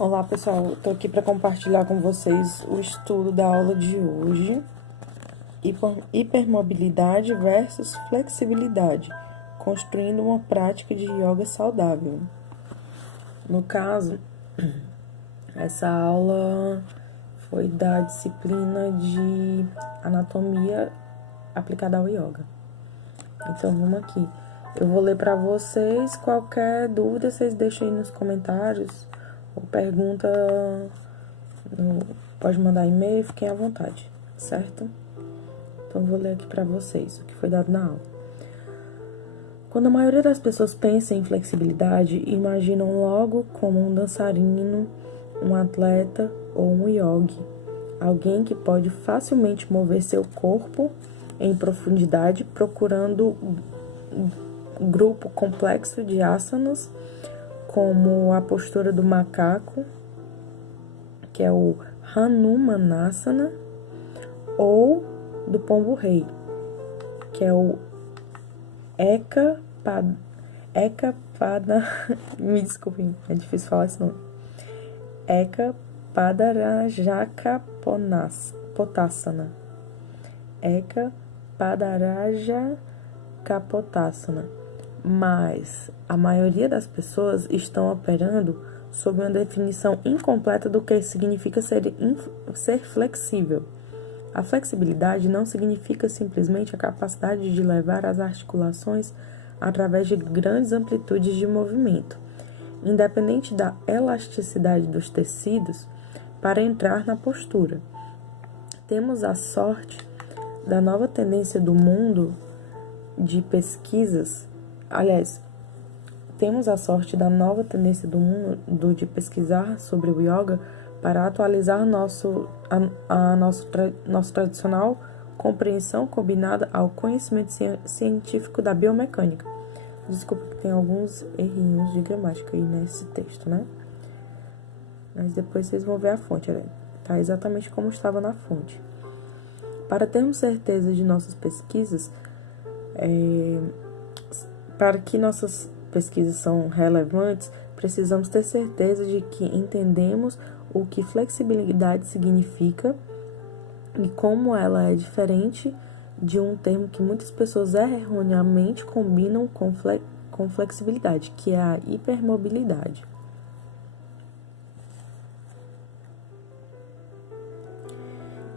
Olá pessoal, estou aqui para compartilhar com vocês o estudo da aula de hoje, hipermobilidade versus flexibilidade, construindo uma prática de yoga saudável. No caso, essa aula foi da disciplina de anatomia aplicada ao yoga. Então vamos aqui, eu vou ler para vocês. Qualquer dúvida vocês deixem aí nos comentários. Pergunta, pode mandar e-mail, fiquem à vontade, certo? Então, vou ler aqui para vocês o que foi dado na aula. Quando a maioria das pessoas pensa em flexibilidade, imaginam logo como um dançarino, um atleta ou um yogi, alguém que pode facilmente mover seu corpo em profundidade, procurando um grupo complexo de asanas, como a postura do macaco, que é o Hanumanasana, ou do pombo-rei, que é o Ekapada, me desculpem, é difícil falar esse nome, Ekapadarajapotasana, Ekapadarajapotasana. Mas a maioria das pessoas estão operando sob uma definição incompleta do que significa ser flexível. A flexibilidade não significa simplesmente a capacidade de levar as articulações através de grandes amplitudes de movimento, independente da elasticidade dos tecidos, para entrar na postura. Temos a sorte da nova tendência do mundo de pesquisas. Temos a sorte da nova tendência do mundo de pesquisar sobre o yoga para atualizar nossa tradicional compreensão combinada ao conhecimento científico da biomecânica. Desculpa que tem alguns errinhos de gramática aí nesse texto, né? Mas depois vocês vão ver a fonte, tá exatamente como estava na fonte. Para termos certeza de nossas pesquisas, para que nossas pesquisas são relevantes, precisamos ter certeza de que entendemos o que flexibilidade significa e como ela é diferente de um termo que muitas pessoas erroneamente combinam com flexibilidade, que é a hipermobilidade.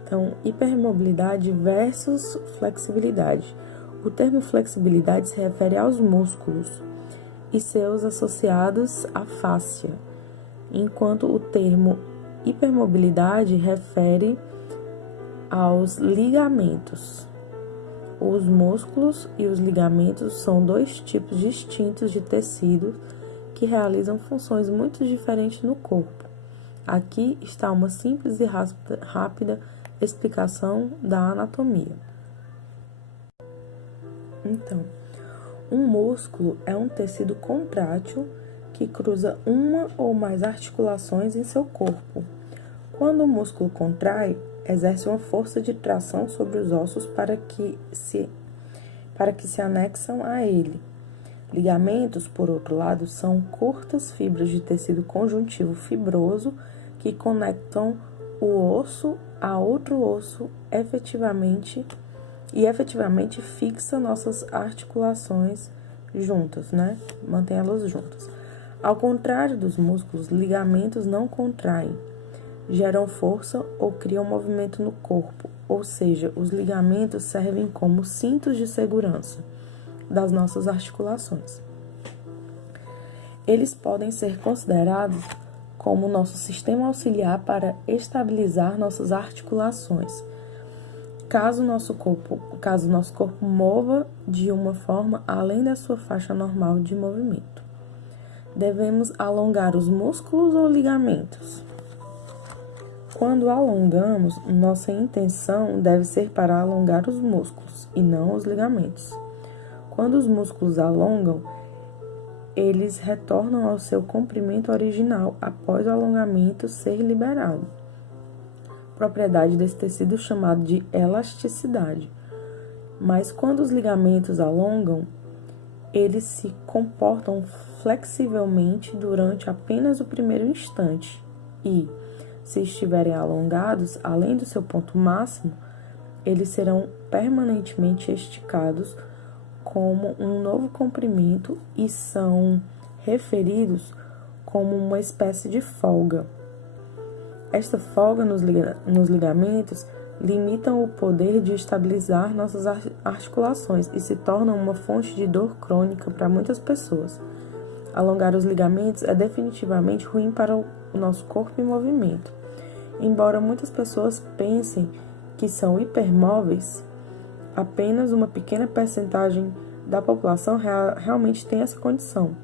Então, hipermobilidade versus flexibilidade. O termo flexibilidade se refere aos músculos e seus associados à fáscia, enquanto o termo hipermobilidade refere aos ligamentos. Os músculos e os ligamentos são dois tipos distintos de tecidos que realizam funções muito diferentes no corpo. Aqui está uma simples e rápida explicação da anatomia. Então, um músculo é um tecido contrátil que cruza uma ou mais articulações em seu corpo. Quando o músculo contrai, exerce uma força de tração sobre os ossos para que se anexam a ele. Ligamentos, por outro lado, são curtas fibras de tecido conjuntivo fibroso que conectam o osso a outro osso efetivamente fixa nossas articulações juntas, né? Mantém elas juntas. Ao contrário dos músculos, ligamentos não contraem, geram força ou criam movimento no corpo, ou seja, os ligamentos servem como cintos de segurança das nossas articulações. Eles podem ser considerados como nosso sistema auxiliar para estabilizar nossas articulações, caso nosso corpo mova de uma forma além da sua faixa normal de movimento. Devemos alongar os músculos ou ligamentos? Quando alongamos, nossa intenção deve ser para alongar os músculos e não os ligamentos. Quando os músculos alongam, eles retornam ao seu comprimento original após o alongamento ser liberado. Propriedade desse tecido chamado de elasticidade. Mas quando os ligamentos alongam, eles se comportam flexivelmente durante apenas o primeiro instante e, se estiverem alongados, além do seu ponto máximo, eles serão permanentemente esticados como um novo comprimento e são referidos como uma espécie de folga. Esta folga nos ligamentos limitam o poder de estabilizar nossas articulações e se tornam uma fonte de dor crônica para muitas pessoas. Alongar os ligamentos é definitivamente ruim para o nosso corpo em movimento. Embora muitas pessoas pensem que são hipermóveis, apenas uma pequena percentagem da população realmente tem essa condição.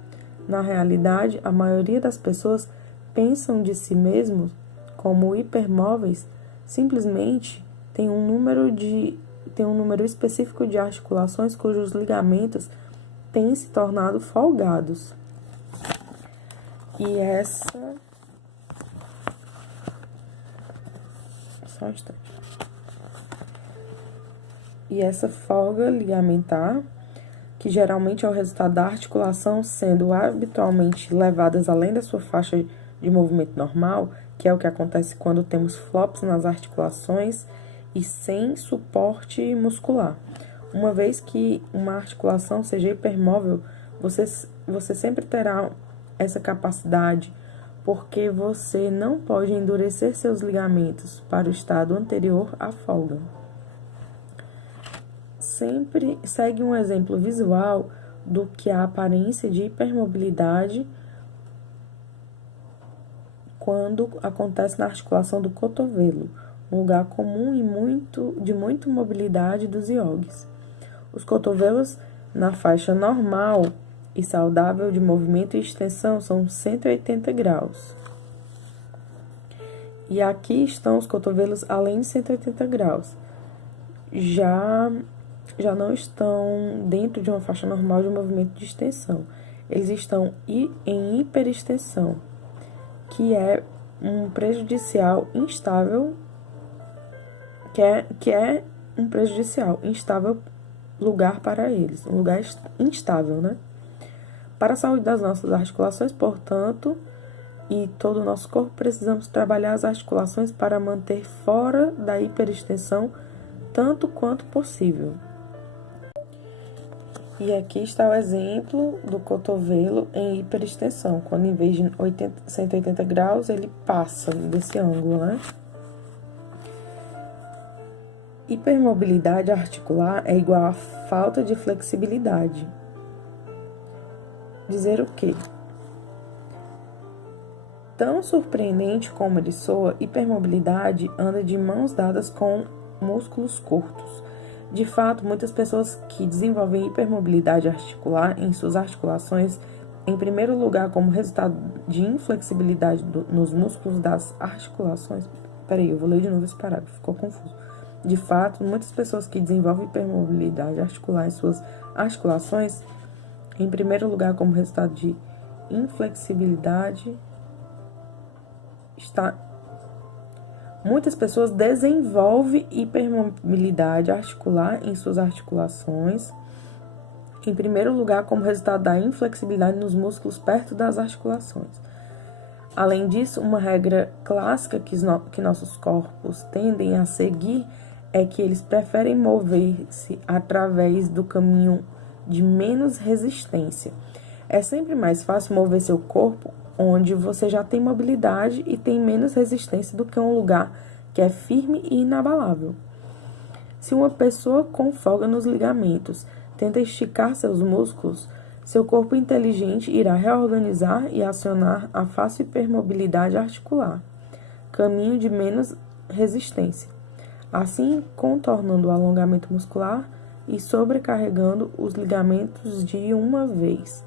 Na realidade, a maioria das pessoas pensam de si mesmos como hipermóveis, simplesmente tem um número específico de articulações cujos ligamentos têm se tornado folgados. E essa... Só um instante. E essa folga ligamentar, que geralmente é o resultado da articulação sendo habitualmente levadas além da sua faixa de movimento normal, que é o que acontece quando temos flops nas articulações e sem suporte muscular. Uma vez que uma articulação seja hipermóvel, você sempre terá essa capacidade, porque você não pode endurecer seus ligamentos para o estado anterior à folga. Sempre segue um exemplo visual do que a aparência de hipermobilidade quando acontece na articulação do cotovelo, um lugar comum e de muita mobilidade dos iogues. Os cotovelos, na faixa normal e saudável de movimento e extensão, são 180 graus. E aqui estão os cotovelos além de 180 graus. Já não estão dentro de uma faixa normal de movimento de extensão. Eles estão em hiperextensão, que é um prejudicial instável, que é um prejudicial instável lugar para eles, um lugar instável, né? Para a saúde das nossas articulações, portanto, e todo o nosso corpo, precisamos trabalhar as articulações para manter fora da hiperextensão tanto quanto possível. E aqui está o exemplo do cotovelo em hiperextensão, quando em vez de 180 graus, ele passa desse ângulo, né? Hipermobilidade articular é igual a falta de flexibilidade. Dizer o quê? Tão surpreendente como ele soa, hipermobilidade anda de mãos dadas com músculos curtos. De fato, muitas pessoas que desenvolvem hipermobilidade articular em suas articulações, em primeiro lugar, como resultado de inflexibilidade nos músculos das articulações. Peraí, eu vou ler de novo esse parágrafo, ficou confuso. De fato, muitas pessoas que desenvolvem hipermobilidade articular em suas articulações, em primeiro lugar, como resultado de inflexibilidade, muitas pessoas desenvolvem hipermobilidade articular em suas articulações, em primeiro lugar, como resultado da inflexibilidade nos músculos perto das articulações. Além disso, uma regra clássica que nossos corpos tendem a seguir é que eles preferem mover-se através do caminho de menos resistência. É sempre mais fácil mover seu corpo onde você já tem mobilidade e tem menos resistência do que um lugar que é firme e inabalável. Se uma pessoa com folga nos ligamentos tenta esticar seus músculos, seu corpo inteligente irá reorganizar e acionar a fácil hipermobilidade articular, caminho de menos resistência, assim contornando o alongamento muscular e sobrecarregando os ligamentos de uma vez.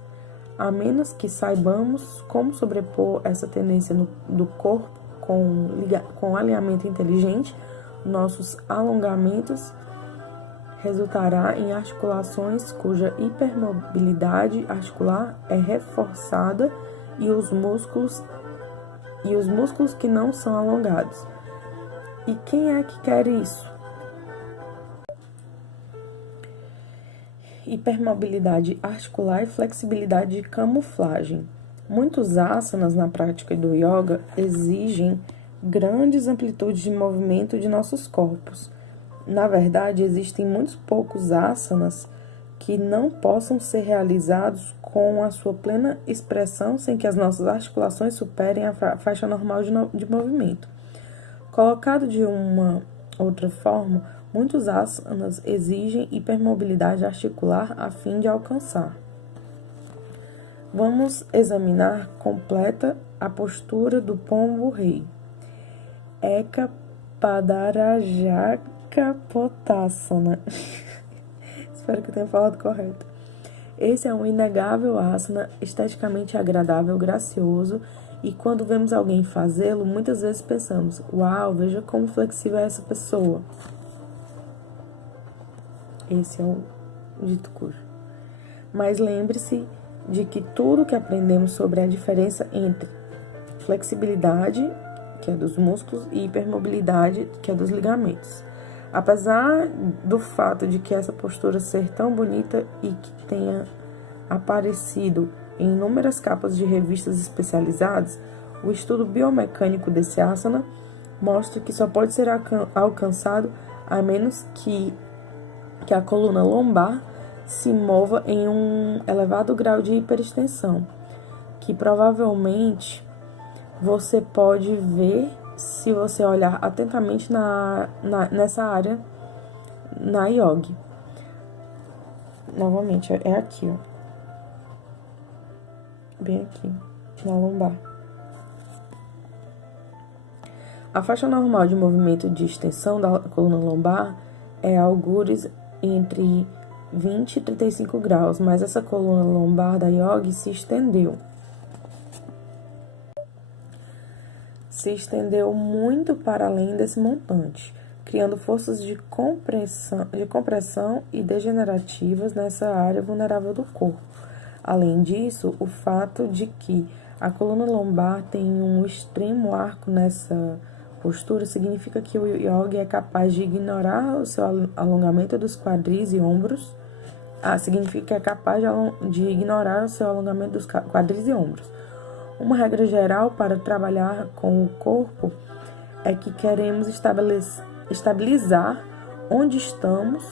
A menos que saibamos como sobrepor essa tendência do corpo com alinhamento inteligente, nossos alongamentos resultará em articulações cuja hipermobilidade articular é reforçada e os músculos que não são alongados. E quem é que quer isso? Hipermobilidade articular e flexibilidade de camuflagem. Muitos asanas na prática do yoga exigem grandes amplitudes de movimento de nossos corpos. Na verdade, existem muitos poucos asanas que não possam ser realizados com a sua plena expressão sem que as nossas articulações superem a faixa normal de movimento. Colocado de uma outra forma, muitos asanas exigem hipermobilidade articular a fim de alcançar. Vamos examinar completa a postura do pombo-rei. Eka Padarajaka Pottasana. Espero que eu tenha falado correto. Esse é um inegável asana, esteticamente agradável, gracioso, e quando vemos alguém fazê-lo, muitas vezes pensamos: uau, veja como flexível é essa pessoa. Esse é o dito cujo. Mas lembre-se de que tudo que aprendemos sobre a diferença entre flexibilidade, que é dos músculos, e hipermobilidade, que é dos ligamentos. Apesar do fato de que essa postura ser tão bonita e que tenha aparecido em inúmeras capas de revistas especializadas, o estudo biomecânico desse asana mostra que só pode ser alcançado a menos que a coluna lombar se mova em um elevado grau de hiperextensão, que provavelmente você pode ver se você olhar atentamente nessa área na yoga. Novamente, é aqui, ó. Bem aqui, na lombar. A faixa normal de movimento de extensão da coluna lombar é algures entre 20 e 35 graus, mas essa coluna lombar da yoga se estendeu. Se estendeu muito para além desse montante, criando forças de compressão e degenerativas nessa área vulnerável do corpo. Além disso, o fato de que a coluna lombar tem um extremo arco nessa postura significa que o yogi é capaz de ignorar o seu alongamento dos quadris e ombros. Significa que é capaz de ignorar o seu alongamento dos quadris e ombros. Uma regra geral para trabalhar com o corpo é que queremos estabilizar onde estamos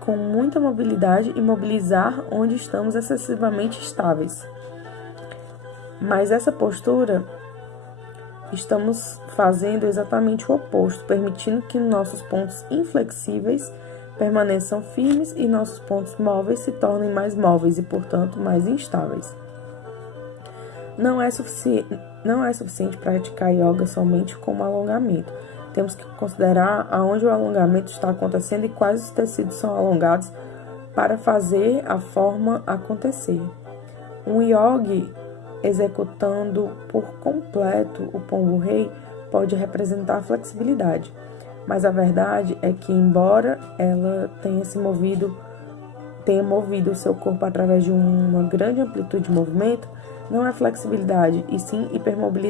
com muita mobilidade e mobilizar onde estamos excessivamente estáveis. Mas essa postura, estamos fazendo exatamente o oposto, permitindo que nossos pontos inflexíveis permaneçam firmes e nossos pontos móveis se tornem mais móveis e, portanto, mais instáveis. Não é suficiente praticar yoga somente como alongamento. Temos que considerar aonde o alongamento está acontecendo e quais os tecidos são alongados para fazer a forma acontecer. Um yogi executando por completo o pombo-rei pode representar flexibilidade, mas a verdade é que, embora ela tenha movido o seu corpo através de uma grande amplitude de movimento, não é flexibilidade, e sim hipermobilidade.